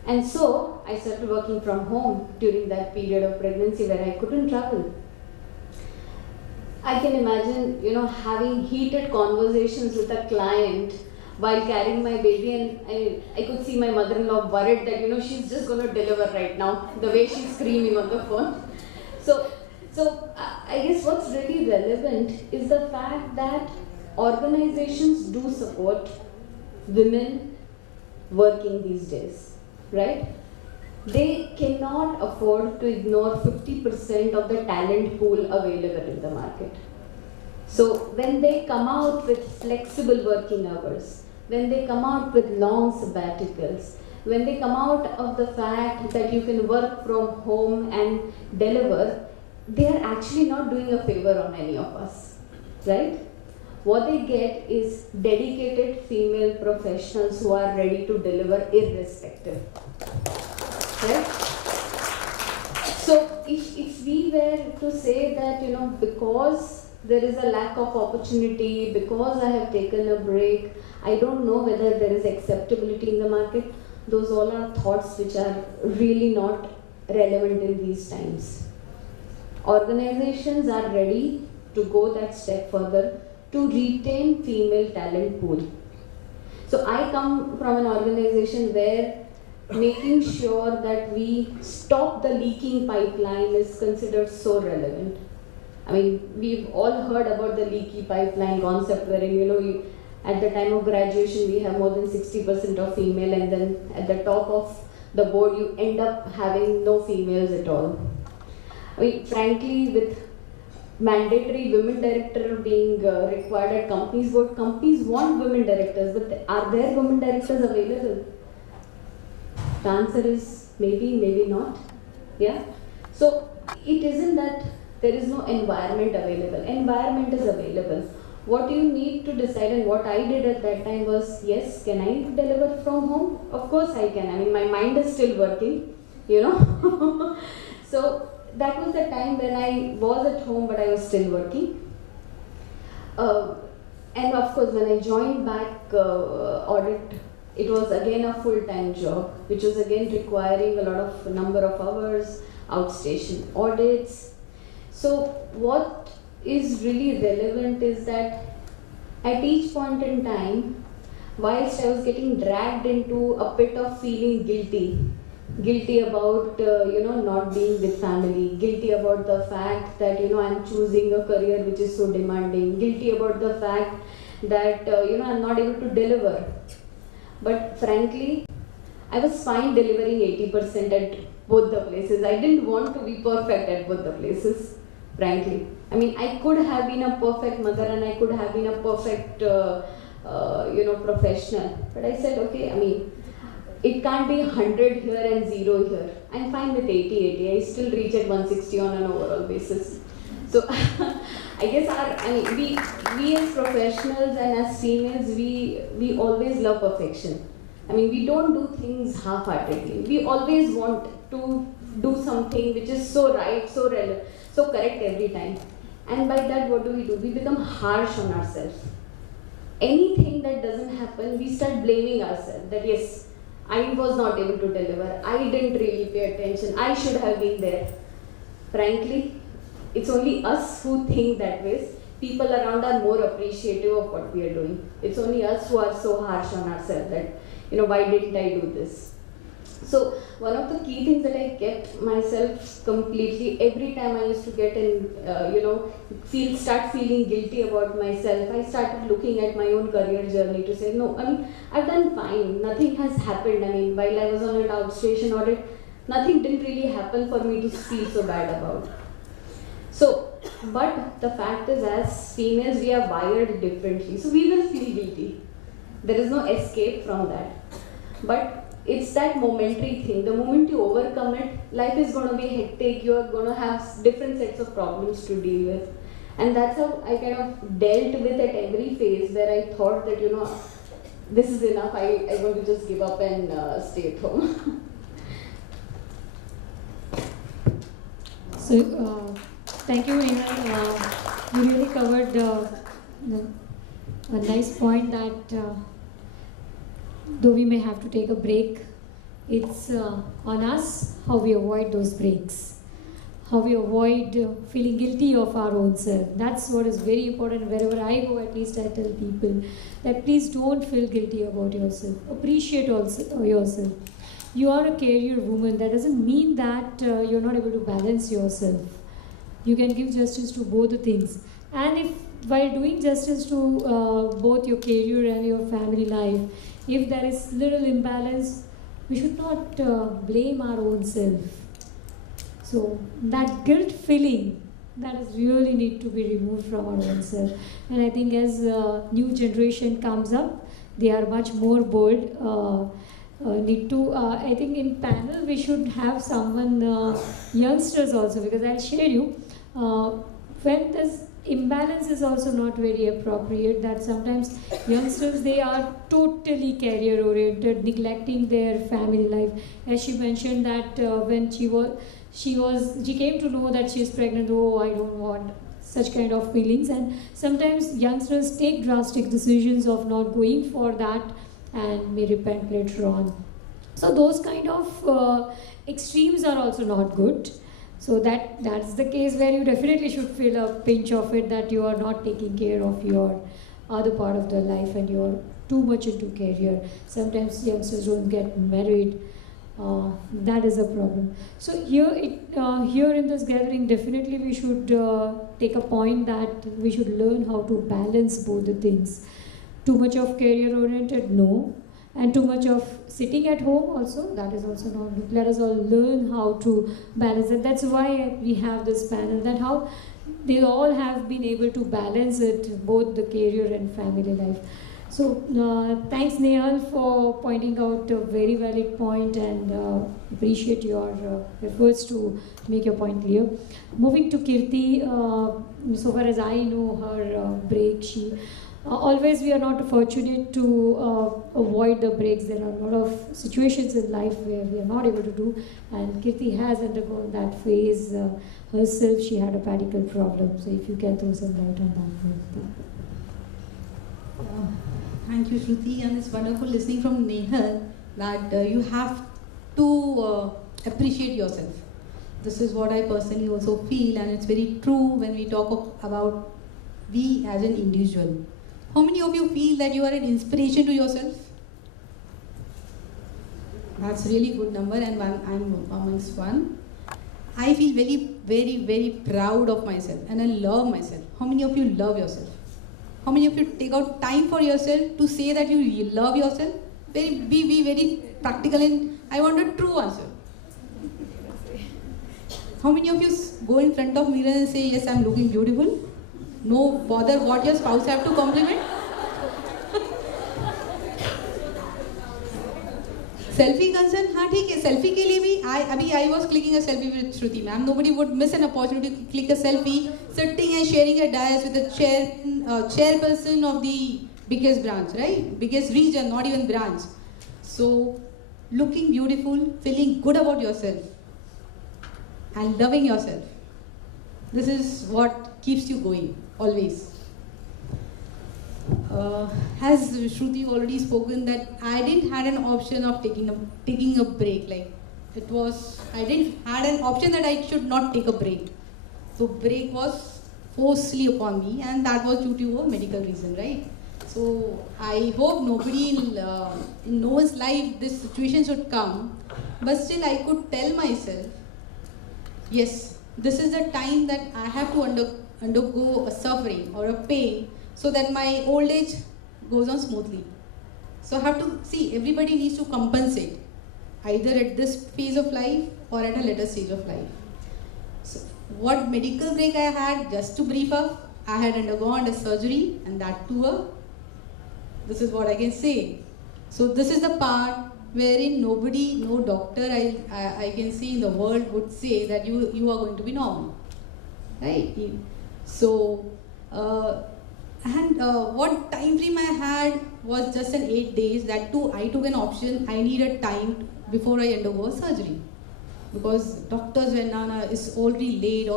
And so I started working from home during that period of pregnancy where I couldn't travel. I can imagine, having heated conversations with a client while carrying my baby, and I could see my mother-in-law worried that, she's just going to deliver right now, the way she's screaming on the phone. So I guess what's really relevant is the fact that organizations do support women working these days, right? They cannot afford to ignore 50% of the talent pool available in the market. So when they come out with flexible working hours, when they come out with long sabbaticals, when they come out of the fact that you can work from home and deliver, they are actually not doing a favor on any of us, right? What they get is dedicated female professionals who are ready to deliver irrespective. Right? So if we were to say that, because there is a lack of opportunity, because I have taken a break, I don't know whether there is acceptability in the market, those all are thoughts which are really not relevant in these times. Organizations are ready to go that step further to retain female talent pool. So I come from an organization where making sure that we stop the leaking pipeline is considered so relevant. I mean, we've all heard about the leaky pipeline concept wherein, at the time of graduation we have more than 60% of female, and then at the top of the board you end up having no females at all. I mean, frankly, with mandatory women director being required at companies board, companies want women directors, but are there women directors available? The answer is maybe, maybe not. Yeah. So it isn't that there is no environment available. Environment is available. What you need to decide, and what I did at that time was, yes, can I deliver from home? Of course I can. I mean, my mind is still working, So that was the time when I was at home, but I was still working. And of course, when I joined back audit, it was again a full-time job, which was again requiring a lot of number of hours, outstation audits. So what is really relevant is that at each point in time, whilst I was getting dragged into a pit of feeling guilty about not being with family, guilty about the fact that I'm choosing a career which is so demanding, guilty about the fact that I'm not able to deliver. But frankly, I was fine delivering 80% at both the places. I didn't want to be perfect at both the places, frankly. I mean, I could have been a perfect mother and I could have been a perfect, professional. But I said, okay, I mean, it can't be 100 here and 0 here. I'm fine with 80. I still reach at 160 on an overall basis. So I guess we as professionals and as females, we always love perfection. I mean, we don't do things half-heartedly. We always want to do something which is so right, so relevant, so correct every time. And by that, what do? We become harsh on ourselves. Anything that doesn't happen, we start blaming ourselves. That yes, I was not able to deliver. I didn't really pay attention. I should have been there. Frankly, it's only us who think that way. People around are more appreciative of what we are doing. It's only us who are so harsh on ourselves that, why didn't I do this? So one of the key things that I kept myself completely, every time I used to get in, start feeling guilty about myself, I started looking at my own career journey to say, no, I mean, I've done fine. Nothing has happened. I mean, while I was on an outstation audit, nothing didn't really happen for me to feel so bad about. So, but the fact is, as females, we are wired differently. So we will feel guilty. There is no escape from that. But it's that momentary thing. The moment you overcome it, life is going to be hectic. You are going to have different sets of problems to deal with. And that's how I kind of dealt with at every phase where I thought that, this is enough, I'm going to just give up and stay at home. So, thank you, Nehal. You really covered a nice point that though we may have to take a break, it's on us how we avoid those breaks, how we avoid feeling guilty of our own self. That's what is very important. Wherever I go, at least I tell people that please don't feel guilty about yourself. Appreciate also yourself. You are a career woman. That doesn't mean that you're not able to balance yourself. You can give justice to both the things. And if while doing justice to both your career and your family life, if there is little imbalance, we should not blame our own self. So that guilt feeling, that is really need to be removed from our own self. And I think as new generation comes up, they are much more bold. I think in panel we should have someone, youngsters also, because I'll share you, when this imbalance is also not very appropriate, that sometimes youngsters, they are totally career oriented, neglecting their family life. As she mentioned that when she came to know that she is pregnant, oh, I don't want such kind of feelings, and sometimes youngsters take drastic decisions of not going for that and may repent later on. So those kind of extremes are also not good. So that's the case where you definitely should feel a pinch of it, that you are not taking care of your other part of the life and you are too much into career. Sometimes youngsters don't get married. That is a problem. So here in this gathering, definitely we should take a point that we should learn how to balance both the things. Too much of career oriented, no. And too much of sitting at home also, that is also not good. Let us all learn how to balance it. That's why we have this panel, that how they all have been able to balance it, both the career and family life. So thanks Nehal for pointing out a very valid point, and appreciate your efforts to make your point clear. Moving to Kirti, so far as I know her break, always we are not fortunate to avoid the breaks. There are a lot of situations in life where we are not able to do, and Kirti has undergone that phase herself. She had a medical problem, so if you can throw some light on that. Thank you, Shruti, and it's wonderful listening from Nehal that you have to appreciate yourself. This is what I personally also feel, and it's very true when we talk about we as an individual. How many of you feel that you are an inspiration to yourself? That's really good number, and I'm amongst one. I feel very, very, very proud of myself, and I love myself. How many of you love yourself? How many of you take out time for yourself to say that you love yourself? Be very practical, and I want a true answer. How many of you go in front of mirror and say, yes, I'm looking beautiful? No bother what your spouse have to compliment? Selfie concern, हाँ ठीक है, selfie के लिए भी I was clicking a selfie with Shruti ma'am. Nobody would miss an opportunity to click a selfie, sitting and sharing a dais with the chairperson of the biggest branch, right? Biggest region, not even branch. So, looking beautiful, feeling good about yourself, and loving yourself. This is what keeps you going, always. Has Shruti already spoken that I didn't had an option of taking a break. Like I didn't had an option that I should not take a break. So break was forcefully upon me, and that was due to a medical reason, right? So I hope nobody in no one's life this situation should come, but still I could tell myself, yes, this is the time that I have to undergo a suffering or a pain, so that my old age goes on smoothly. So I have to see, everybody needs to compensate, either at this phase of life or at a later stage of life. So what medical break I had, just to brief up, I had undergone a surgery, and that too this is what I can say. So this is the part wherein nobody, no doctor I can see in the world would say that you are going to be normal, right? So, what time frame I had was just an 8 days. That too, I took an option. I needed time before I undergo surgery, because doctors were, Nana, it's already late.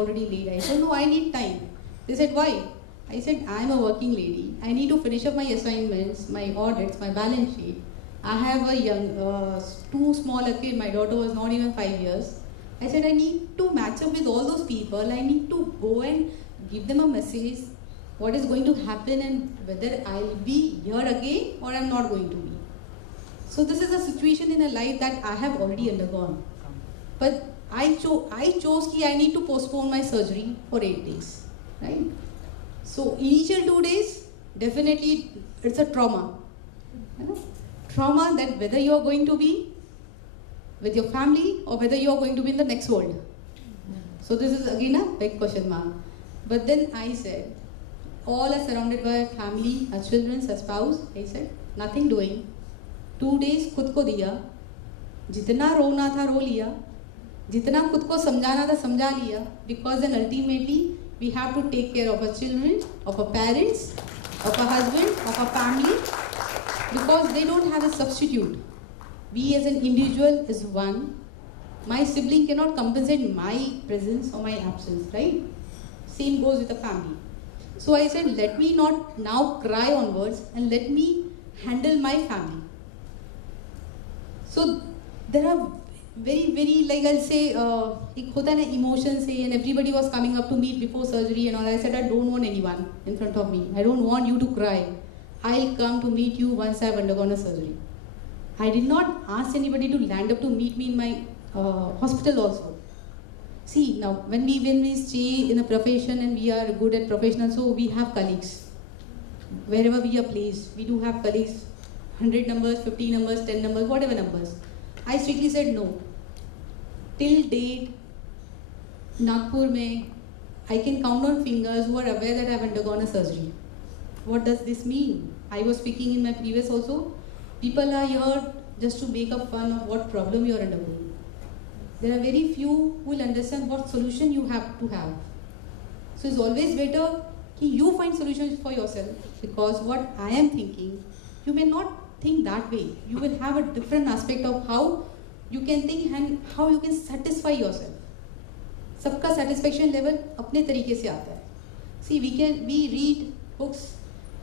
I said, no, I need time. They said, why? I said, I'm a working lady. I need to finish up my assignments, my audits, my balance sheet. I have a young, too small a kid. My daughter was not even 5 years. I said, I need to match up with all those people. I need to go and give them a message, what is going to happen and whether I'll be here again or I'm not going to be. So this is a situation in a life that I have already undergone. But I chose that I need to postpone my surgery for 8 days, right? So initial 2 days, definitely it's a trauma. Trauma that whether you are going to be with your family or whether you are going to be in the next world. So this is again a big question mark. But then I said, all are surrounded by family, our children, our spouse. I said, nothing doing. 2 days खुद को दिया, जितना रोना था रो लिया, जितना खुद को समझाना था समझा लिया, because then ultimately we have to take care of our children, of our parents, of our husband, of our family, because they don't have a substitute. We as an individual is one. My sibling cannot compensate my presence or my absence, right? Same goes with the family. So I said, let me not now cry onwards and let me handle my family. So there are very, like I'll say, ek hota na emotions hai, and everybody was coming up to meet before surgery and all. I said, I don't want anyone in front of me. I don't want you to cry. I'll come to meet you once I've undergone a surgery. I did not ask anybody to land up to meet me in my hospital also. See, now when we stay in a profession and we are good at professional, so we have colleagues. Wherever we are placed, we do have colleagues, 100 numbers, 50 numbers, 10 numbers, whatever numbers. I strictly said no. Till date, Nagpur mein, I can count on fingers who are aware that I have undergone a surgery. What does this mean? I was speaking in my previous also. People are here just to make up fun of what problem you are undergoing. There are very few who will understand what solution you have to have. So it's always better that you find solutions for yourself, because what I am thinking, you may not think that way. You will have a different aspect of how you can think and how you can satisfy yourself. Sabka satisfaction level apne tarike se aata hai. See, we read books,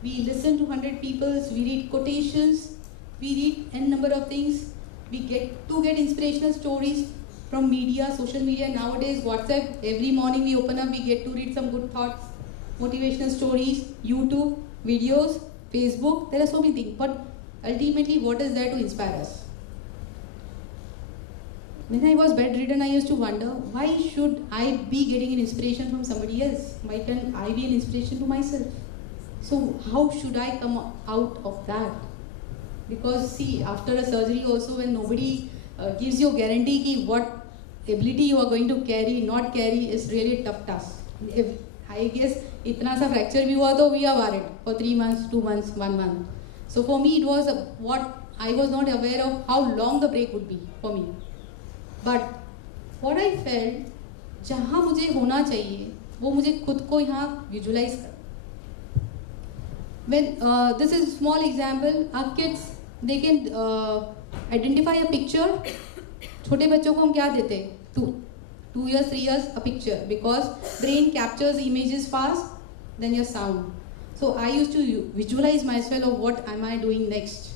we listen to 100 people, we read quotations, we read n number of things, we get inspirational stories from media, social media nowadays, WhatsApp. Every morning we open up, we get to read some good thoughts, motivational stories, YouTube, videos, Facebook. There are so many things. But ultimately, what is there to inspire us? When I was bedridden, I used to wonder, why should I be getting an inspiration from somebody else? Why can't I be an inspiration to myself? So how should I come out of that? Because see, after a surgery also, when nobody gives you a guarantee ki what ability you are going to carry, not carry, is really a tough task. If I guess itna sa fracture bhi hua to we are worried for 3 months, 2 months, 1 month. So for me it was what I was not aware of how long the break would be for me. But what I felt, जहाँ मुझे होना चाहिए वो मुझे खुद को यहाँ visualize कर. When this is a small example, our kids, they can identify a picture. छोटे बच्चों को हम क्या देते हैं? 2 years, 3 years, a picture, because brain captures images fast than your sound. So I used to visualize myself of what am I doing next.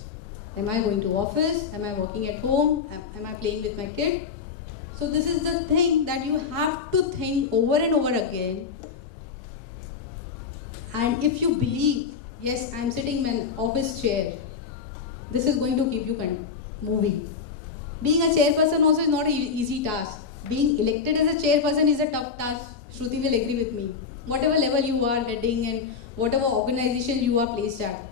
Am I going to office? Am I working at home? Am I playing with my kid? So this is the thing that you have to think over and over again. And if you believe, yes, I am sitting in an office chair, this is going to keep you moving. Being a chairperson also is not an easy task. Being elected as a chairperson is a tough task. Shruti will agree with me. Whatever level you are heading and whatever organization you are placed at.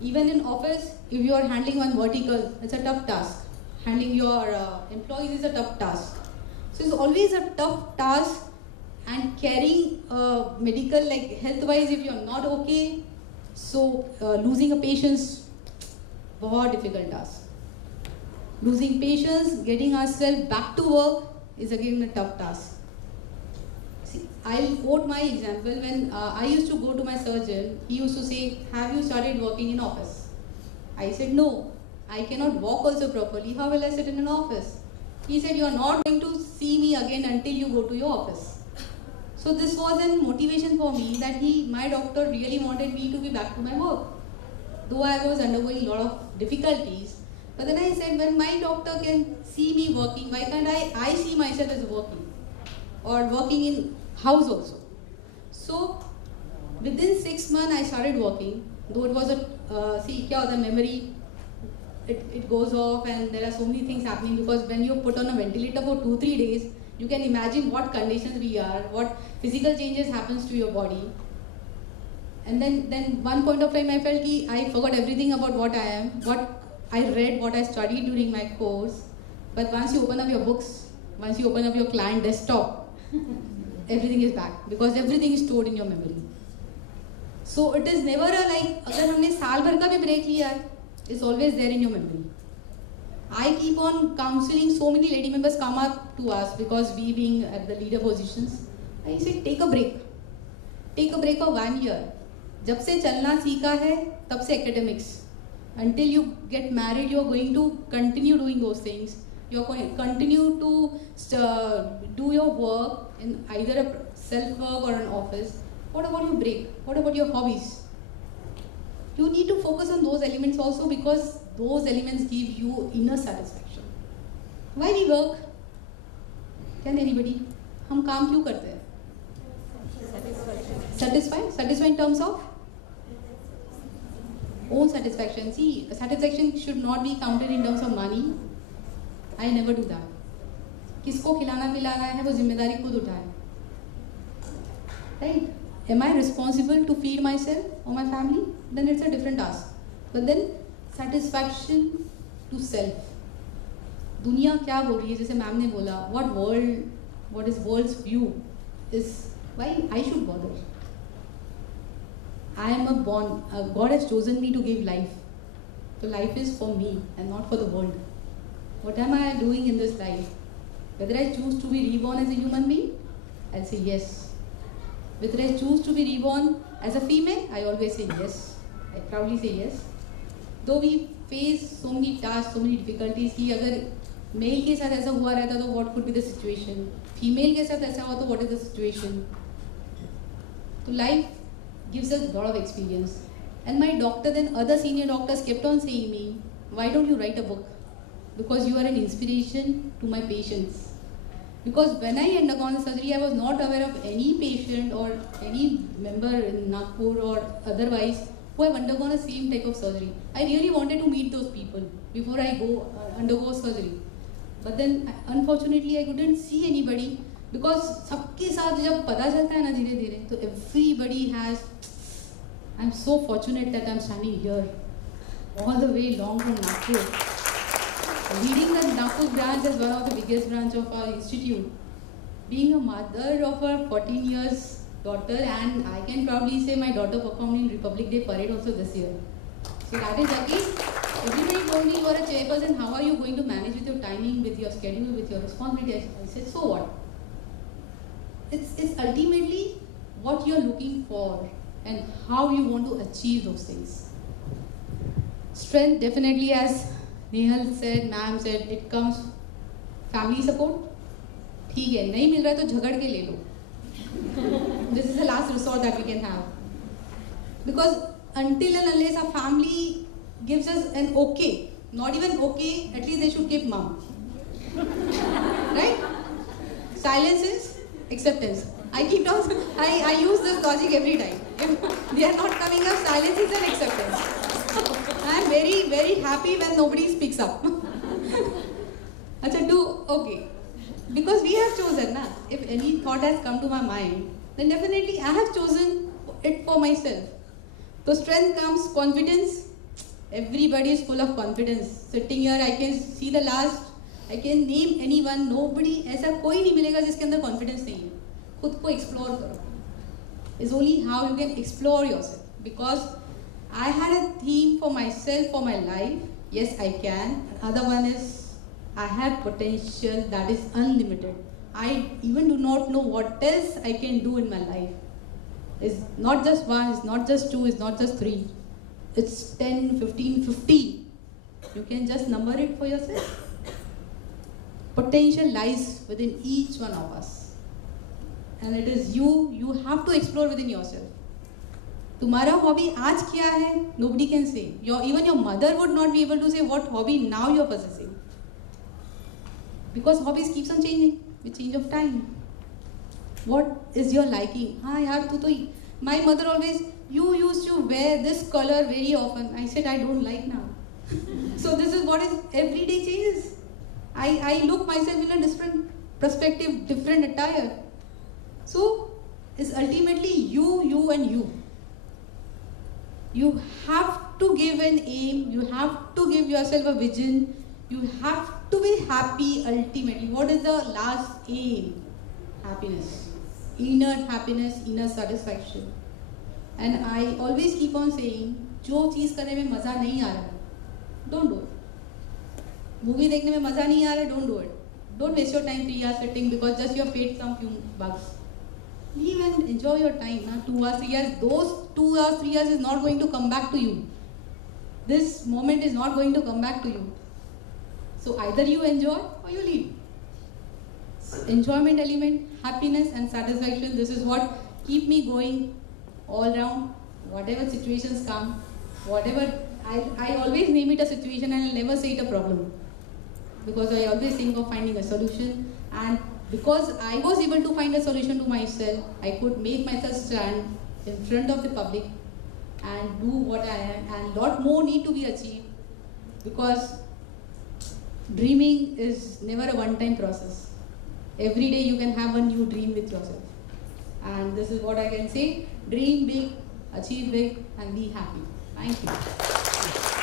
Even in office, if you are handling one vertical, it's a tough task. Handling your employees is a tough task. So it's always a tough task, and carrying medical, like health-wise, if you're not okay, so losing a patient's very difficult task. losing patience, getting ourselves back to work is again a tough task. See, I'll quote my example. When I used to go to my surgeon, he used to say, have you started working in office? I said, no, I cannot walk also properly. How will I sit in an office? He said, you are not going to see me again until you go to your office. So this was a motivation for me that my doctor really wanted me to be back to my work. Though I was undergoing a lot of difficulties, but then I said, when my doctor can see me working, why can't I see myself as working? Or working in house also. So within 6 months I started working, though it was a memory, it goes off and there are so many things happening, because when you're put on a ventilator for 2-3 days, you can imagine what conditions we are, what physical changes happens to your body. And then one point of time I felt I forgot everything about what I am, what I read, what I studied during my course. But once you open up your books, once you open up your client desktop, everything is back, because everything is stored in your memory. So it is never अगर हमने साल भर का भी break लिया है, it's always there in your memory. I keep on counseling, so many lady members come up to us because we being at the leader positions. I say, take a break. Take a break for 1 year. जब से चलना सीखा है, तब से academics. Until you get married, you are going to continue doing those things. You are going to continue to do your work in either a self-work or an office. What about your break? What about your hobbies? You need to focus on those elements also, because those elements give you inner satisfaction. Why we work? Can anybody? हम काम क्यों करते हैं? Satisfy in terms of own satisfaction. See, satisfaction should not be counted in terms of money. I never do that. किसको खिलाना पिलाना है वो जिम्मेदारी खुद उठाए. Right? Am I responsible to feed myself or my family? Then it's a different task. But then satisfaction to self. दुनिया क्या बोल रही है, जैसे मैम ने बोला, what is world's view is why I should bother. I am God has chosen me to give life. So life is for me and not for the world. What am I doing in this life? Whether I choose to be reborn as a human being, I'll say yes. Whether I choose to be reborn as a female, I always say yes. I proudly say yes. Though we face so many tasks, so many difficulties, कि अगर male के साथ ऐसा हुआ रहता तो what could be the situation? Female के साथ ऐसा हुआ तो what is the situation? So life gives us a lot of experience. And my doctor, then other senior doctors kept on saying me, why don't you write a book? Because you are an inspiration to my patients. Because when I undergone the surgery, I was not aware of any patient or any member in Nagpur or otherwise who have undergone the same type of surgery. I really wanted to meet those people before I undergo surgery. But then, unfortunately, I couldn't see anybody, because सबके साथ जब पता चलता है ना धीरे धीरे, तो everybody has. I'm so fortunate that I'm standing here, all the way long from Nagpur, leading the Nagpur branch as one of the biggest branch of our institute, being a mother of a 14 years daughter, and I can proudly say my daughter performed in Republic Day parade also this year. So that is again, everybody told me you are a chairperson, how are you going to manage with your timing, with your schedule, with your responsibility? I said, so what? It's ultimately what you're looking for and how you want to achieve those things. Strength, definitely, as Nehal said, ma'am said, it comes family support. ठीक है, नहीं मिल रहा है तो झगड़ के ले लो. This is the last resort that we can have. Because until and unless our family gives us an okay, not even okay, at least they should keep mum. Right? Silence is acceptance. I use this logic every time. If they are not coming up, silence is an acceptance. I am very, very happy when nobody speaks up. Okay. Because we have chosen, na? If any thought has come to my mind, then definitely I have chosen it for myself. So strength comes confidence. Everybody is full of confidence. Sitting here, I can see the last. I can name anyone. Nobody, ऐसा कोई नहीं मिलेगा जिसके अंदर confidence नहीं है. खुद को explore करो. It's only how you can explore yourself. Because I had a theme for myself, for my life. Yes, I can. Another one is I have potential that is unlimited. I even do not know what else I can do in my life. It's not just one, it's not just two, it's not just three. It's 10, 15, 50. You can just number it for yourself. Potential lies within each one of us. And it is you have to explore within yourself. तुम्हारा hobby आज क्या है? Nobody can say. Even your mother would not be able to say what hobby now you're possessing. Because hobbies keeps on changing with change of time. What is your liking? हाँ यार तू तो my mother always, you used to wear this color very often. I said I don't like now. So this is what is everyday changes. I look myself in a different perspective, different attire. So it's ultimately you and you. You have to give an aim, you have to give yourself a vision, you have to be happy ultimately. What is the last aim? Happiness. Inner happiness, inner satisfaction. And I always keep on saying, जो चीज़ करने में मज़ा नहीं आ रहा है, don't do it. Movie देखने में मज़ा नहीं आ रहा है, don't do it. Don't waste your time 3 hours sitting because just you have paid some few bucks. Leave and enjoy your time. 2 hours, 3 hours. Those 2 hours, 3 hours is not going to come back to you. This moment is not going to come back to you. So either you enjoy or you leave. So enjoyment element, happiness and satisfaction. This is what keep me going all round. Whatever situations come, whatever I always name it a situation and I'll never say it a problem. Because I always think of finding a solution, and because I was able to find a solution to myself, I could make myself stand in front of the public and do what I am, and lot more need to be achieved, because dreaming is never a one-time process. Every day you can have a new dream with yourself, and this is what I can say: dream big, achieve big, and be happy. Thank you.